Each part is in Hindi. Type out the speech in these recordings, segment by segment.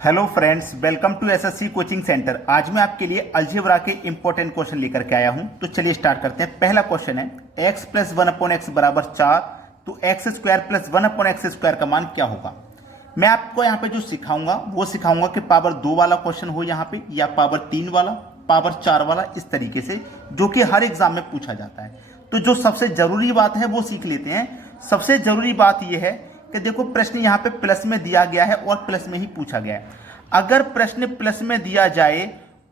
Hello friends, welcome to SSC coaching centre. आज मैं आपके लिए अलजेब्रा के इंपॉर्टेंट क्वेश्चन लेकर के आया हूं। तो चलिए स्टार्ट करते हैं। पहला क्वेश्चन है x प्लस 1/x बराबर 4, तो x square plus 1/x square का मान क्या होगा। मैं आपको यहाँ पे जो सिखाऊंगा वो सिखाऊंगा कि पावर 2 वाला क्वेश्चन हो यहाँ पे, या पावर 3 वाला, पावर 4 वाला, इस तरीके से, जो कि हर एग्जाम में पूछा जाता है। तो जो सबसे जरूरी बात है वो सीख लेते हैं। सबसे जरूरी बात यह है कि देखो, प्रश्न यहाँ पे प्लस में दिया गया है और प्लस में ही पूछा गया है। अगर प्रश्न प्लस में दिया जाए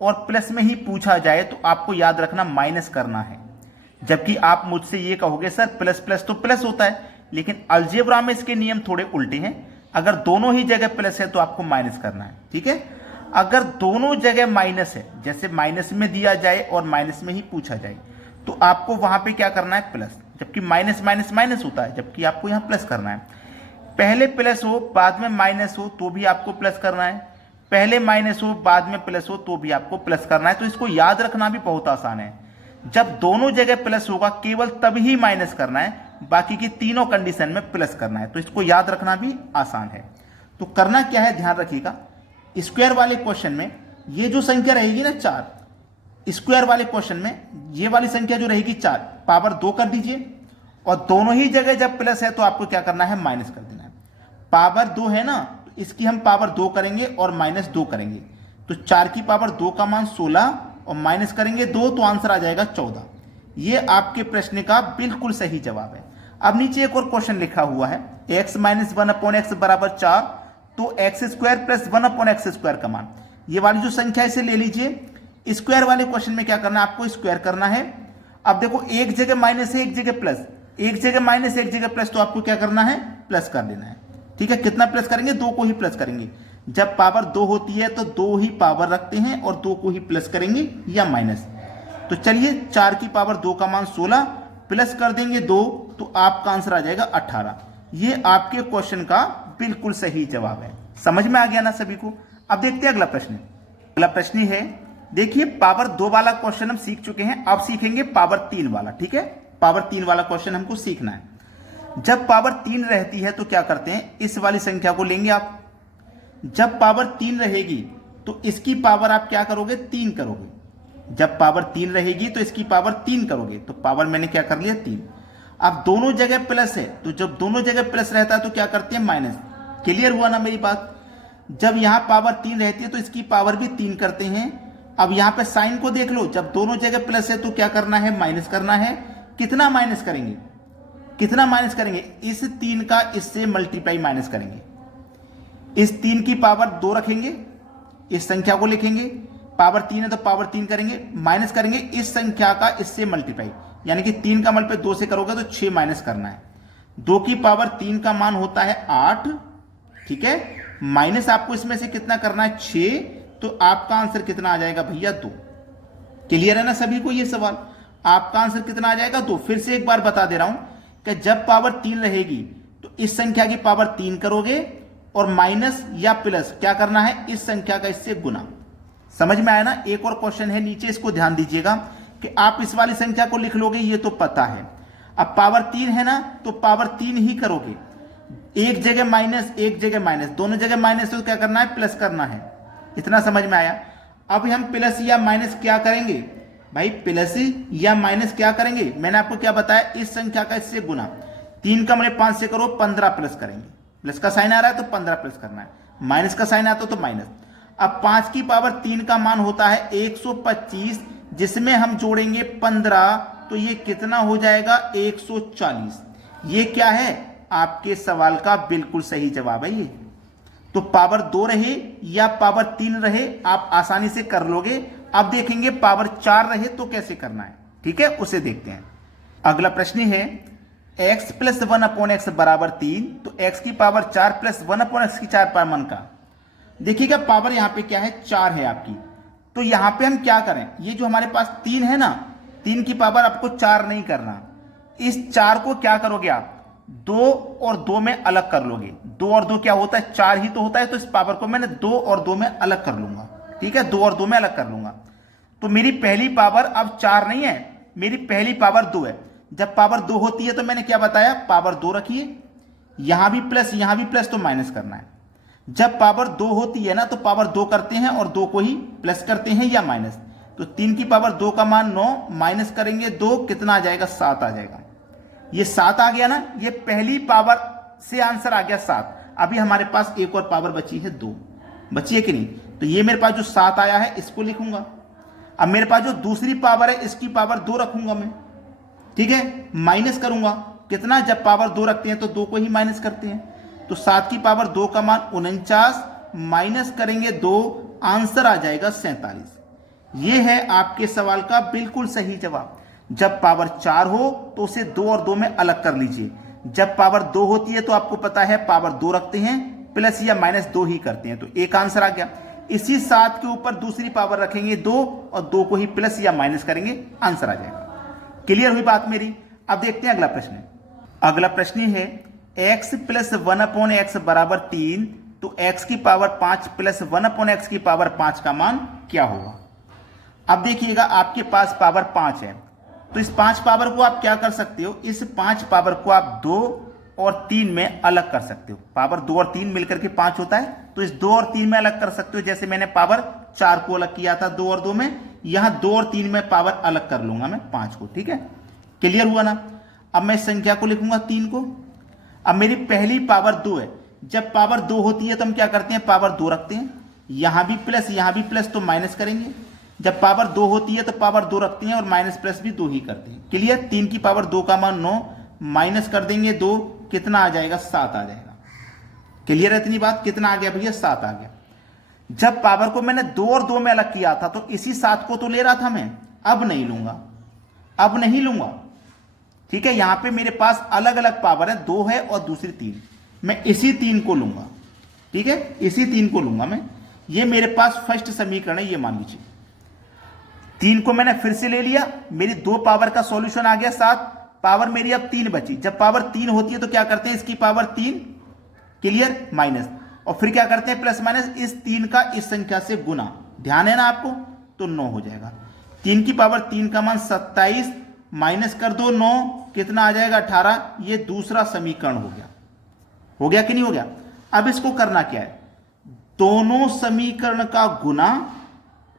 और प्लस में ही पूछा जाए तो आपको याद रखना माइनस करना है। जबकि आप मुझसे ये कहोगे सर प्लस प्लस तो प्लस होता है, लेकिन अलजेब्रा में इसके नियम थोड़े उल्टे हैं। अगर दोनों ही जगह प्लस है तो आपको माइनस करना है, ठीक है। अगर दोनों जगह माइनस है, जैसे माइनस में दिया जाए और माइनस में ही पूछा जाए, तो आपको वहां पे क्या करना है, प्लस। जबकि माइनस माइनस माइनस होता है, जबकि आपको यहां प्लस करना है। पहले प्लस हो बाद में माइनस हो तो भी आपको प्लस करना है, पहले माइनस हो बाद में प्लस हो तो भी आपको प्लस करना है। तो इसको याद रखना भी बहुत आसान है। जब दोनों जगह प्लस होगा केवल तभी माइनस करना है, बाकी की तीनों कंडीशन में प्लस करना है। तो इसको याद रखना भी आसान है। तो करना क्या है, ध्यान रखिएगा। स्क्वायर वाले क्वेश्चन में ये जो संख्या रहेगी ना 4, स्क्वायर वाले क्वेश्चन में ये वाली संख्या जो रहेगी 4, पावर 2 कर दीजिए, और दोनों ही जगह जब प्लस है तो आपको क्या करना है, माइनस कर देना है। पावर 2 है ना, तो इसकी हम पावर 2 करेंगे और माइनस 2 करेंगे, तो 4 की पावर 2 का मान 16 और माइनस करेंगे 2, तो आंसर आ जाएगा 14। ये आपके प्रश्न का बिल्कुल सही जवाब है। अब नीचे एक और क्वेश्चन लिखा हुआ है, x माइनस 1/x बराबर 4, तो x square plus 1/x square का मान। ये वाली जो संख्या इसे ले लीजिए। स्क्वायर वाले क्वेश्चन में क्या करना है, आपको स्क्वायर करना है। अब देखो, एक जगह माइनस है एक जगह प्लस, एक जगह माइनस एक जगह प्लस, तो आपको क्या करना है, प्लस कर देना है, ठीक है। कितना प्लस करेंगे, 2 को ही प्लस करेंगे। जब पावर 2 होती है तो 2 ही पावर रखते हैं और 2 को ही प्लस करेंगे या माइनस। तो चलिए, 4 की पावर 2 का मान 16, प्लस कर देंगे 2, तो आपका आंसर आ जाएगा 18। ये आपके क्वेश्चन का बिल्कुल सही जवाब है। समझ में आ गया ना सभी को। अब देखते हैं अगला प्रश्न। अगला प्रश्न है, देखिए, पावर 2 वाला क्वेश्चन हम सीख चुके हैं, अब सीखेंगे पावर 3 वाला, ठीक है। पावर 3 वाला क्वेश्चन हमको सीखना है। जब पावर 3 रहती है तो क्या करते हैं, इस वाली संख्या को लेंगे आप। जब पावर 3 रहेगी तो इसकी पावर आप क्या करोगे, 3 करोगे। जब पावर 3 रहेगी तो इसकी पावर 3 करोगे, तो पावर मैंने क्या कर लिया, 3। अब दोनों जगह प्लस है, तो जब दोनों जगह प्लस रहता है तो क्या करते हैं, माइनस। क्लियर हुआ ना मेरी बात। जब यहां पावर 3 रहती है तो इसकी पावर भी 3 करते हैं। अब यहां पे साइन को देख लो, जब दोनों जगह प्लस है तो क्या करना है, माइनस करना है। कितना माइनस करेंगे, कितना माइनस करेंगे, इस 3 का इससे मल्टीप्लाई माइनस करेंगे। इस 3 की पावर 2 रखेंगे, इस संख्या को लिखेंगे, पावर 3 है तो पावर 3 करेंगे, माइनस करेंगे इस संख्या का इससे मल्टीप्लाई, यानी कि 3 का मल्टीप्लाई 2 से करोगे तो 6 माइनस करना है। 2 की पावर 3 का मान होता है 8, ठीक है। माइनस आपको इसमें से कितना करना है, 6, तो आपका आंसर कितना आ जाएगा भैया, 2। क्लियर है ना सभी को ये सवाल। आपका आंसर कितना आ जाएगा, 2। फिर से एक बार बता दे रहा हूं कि जब पावर 3 रहेगी तो इस संख्या की पावर 3 करोगे और माइनस या प्लस क्या करना है, इस संख्या का इससे गुना। समझ में आया ना। एक और क्वेश्चन है नीचे, इसको ध्यान दीजिएगा कि आप इस वाली संख्या को लिख लोगे, ये तो पता है। अब पावर 3 है ना, तो पावर 3 ही करोगे। एक जगह माइनस एक जगह माइनस, दोनों जगह माइनस तो क्या करना है, प्लस करना है। इतना समझ में आया। अब हम प्लस या माइनस क्या करेंगे भाई, प्लस या माइनस क्या करेंगे, मैंने आपको क्या बताया, इस संख्या का इससे गुना। 3 का मैंने 5 से करो, 15 प्लस करेंगे। प्लस का साइन आ रहा है तो 15 प्लस करना है, माइनस का साइन आता तो माइनस। अब 5 की पावर 3 का मान होता है 125, जिसमें हम जोड़ेंगे 15, तो ये कितना हो जाएगा, 140। ये क्या है, आपके सवाल का बिल्कुल सही जवाब है ये। तो पावर 2 रहे या पावर 3 रहे, आप आसानी से कर लोगे। अब देखेंगे पावर 4 रहे तो कैसे करना है, ठीक है, उसे देखते हैं। अगला प्रश्न है, x प्लस 1/x बराबर 3, तो x की पावर 4 प्लस 1/x की 4 पावर मन का। देखिएगा पावर यहां पे क्या है, 4 है आपकी। तो यहां पे हम क्या करें, ये जो हमारे पास 3 है ना, 3 की पावर आपको 4 नहीं करना। इस 4 को क्या करोगे आप, 2 और 2 में अलग कर लोगे। 2 और 2 क्या होता है, 4 ही तो होता है। तो इस पावर को मैंने 2 और 2 में अलग कर लूंगा, ठीक है, 2 और 2 में अलग कर लूंगा। तो मेरी पहली पावर अब 4 नहीं है, मेरी पहली पावर 2 है। जब पावर 2 होती है तो मैंने क्या बताया, पावर 2 रखिए, यहां भी प्लस तो माइनस करना है। जब पावर 2 होती है ना तो पावर 2 करते हैं और 2 को ही प्लस करते हैं या माइनस। तो 3 की पावर 2 का मान 9, माइनस करेंगे 2, कितना आ जाएगा? 7 आ जाएगा। ये 7 आ गया ना, ये पहली पावर से आंसर आ गया 7। अभी हमारे पास एक और पावर बची है 2, बची है कि नहीं? तो ये मेरे पास जो 7 आया है इसको लिखूंगा। अब मेरे पास जो दूसरी पावर है इसकी पावर 2 रखूंगा मैं, ठीक है, माइनस करूंगा कितना? जब पावर 2 रखते हैं तो 2 को ही माइनस करते हैं। तो 7 की पावर 2 का मान 49, माइनस करेंगे 2, आंसर आ जाएगा 47। यह है आपके सवाल का बिल्कुल सही जवाब। जब पावर 4 हो तो उसे 2 और 2 में अलग कर लीजिए। जब पावर 2 होती है तो आपको पता है पावर 2 रखते हैं, प्लस या माइनस 2 ही करते हैं, तो एक आंसर आ गया। इसी 7 के ऊपर दूसरी पावर रखेंगे 2 और 2 को ही प्लस या माइनस करेंगे, आंसर आ जाएगा। क्लियर हुई बात मेरी? अब देखते हैं अगला प्रश्न। अगला प्रश्न है x प्लस 1/x बराबर 3, तो x की पावर 5 प्लस 1/x की पावर 5 का मान क्या होगा? अब देखिएगा आपके पास पावर 5 है, तो इस 5 पावर को आप क्या कर सकते हो? इस 5 पावर को आप 2 और 3 में अलग कर सकते हो। पावर 2 और 3 मिलकर के 5 होता है, तो इस 2 और 3 में अलग कर सकते हो। जैसे मैंने पावर 4 को अलग किया था 2 और 2 में, यहां 2 और 3 में पावर अलग कर लूंगा मैं 5 को, ठीक है? क्लियर हुआ ना? अब मैं संख्या को लिखूंगा 3 को। अब मेरी पहली पावर 2 है, जब पावर 2 होती है तो हम क्या करते हैं? पावर 2 रखते हैं, यहां भी प्लस तो माइनस करेंगे। जब पावर 2 होती है तो पावर 2 रखते हैं और माइनस प्लस भी 2 ही करते हैं। क्लियर? 3 की पावर 2 का मान 9, माइनस कर देंगे 2, कितना आ जाएगा? 7 आ जाएगा। क्लियर है इतनी बात? कितना आ गया भैया? 7 आ गया। जब पावर को मैंने 2 और 2 में अलग किया था तो इसी 7 को तो ले रहा था मैं, अब नहीं लूंगा, अब नहीं लूंगा, ठीक है? यहां पे मेरे पास अलग अलग पावर है, 2 है और दूसरी 3, मैं इसी 3 को लूंगा, ठीक है? इसी 3 को लूंगा मैं। ये मेरे पास फर्स्ट समीकरण है, ये मान लीजिए। 3 को मैंने फिर से ले लिया, मेरी 2 पावर का सॉल्यूशन आ गया 7, पावर मेरी अब 3 बची। जब पावर 3 होती है तो क्या करते हैं? इसकी पावर 3, क्लियर, माइनस, और फिर क्या करते हैं? प्लस माइनस, इस 3 का इस संख्या से गुना, ध्यान है ना आपको? तो 9 हो जाएगा। 3 की पावर 3 का मान 27, माइनस कर दो 9, कितना आ जाएगा? 18। ये दूसरा समीकरण हो गया। हो गया कि नहीं हो गया? अब इसको करना क्या है? दोनों समीकरण का गुना,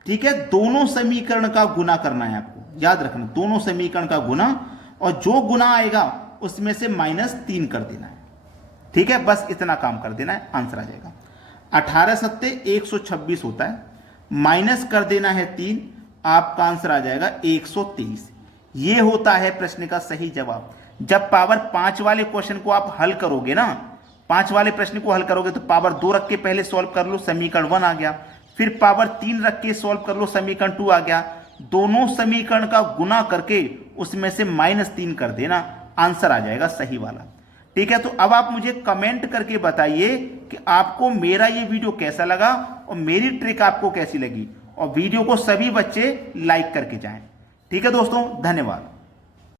ठीक है? दोनों समीकरण का गुना करना है आपको, याद रखना, दोनों समीकरण का गुना, और जो गुना आएगा उसमें से -3 कर देना है, ठीक है? बस इतना काम कर देना है, आंसर आ जाएगा। 18 सत्ते 126 होता है, माइनस कर देना है 3, आपका आंसर आ जाएगा 123। ये होता है प्रश्न का सही जवाब। जब पावर 5 वाले क्वेश्चन को आप हल करोगे ना, 5 वाले प्रश्न को हल करोगे तो पावर 2 रख के पहले सॉल्व कर लो, समीकरण 1 आ गया। फिर पावर 3 रख के सॉल्व कर लो, समीकरण 2 आ गया। दोनों समीकरण का गुना करके उसमें से -3 कर देना, आंसर आ जाएगा सही वाला, ठीक है? तो अब आप मुझे कमेंट करके बताइए कि आपको मेरा ये वीडियो कैसा लगा और मेरी ट्रिक आपको कैसी लगी, और वीडियो को सभी बच्चे लाइक करके जाएं। ठीक है दोस्तों, धन्यवाद।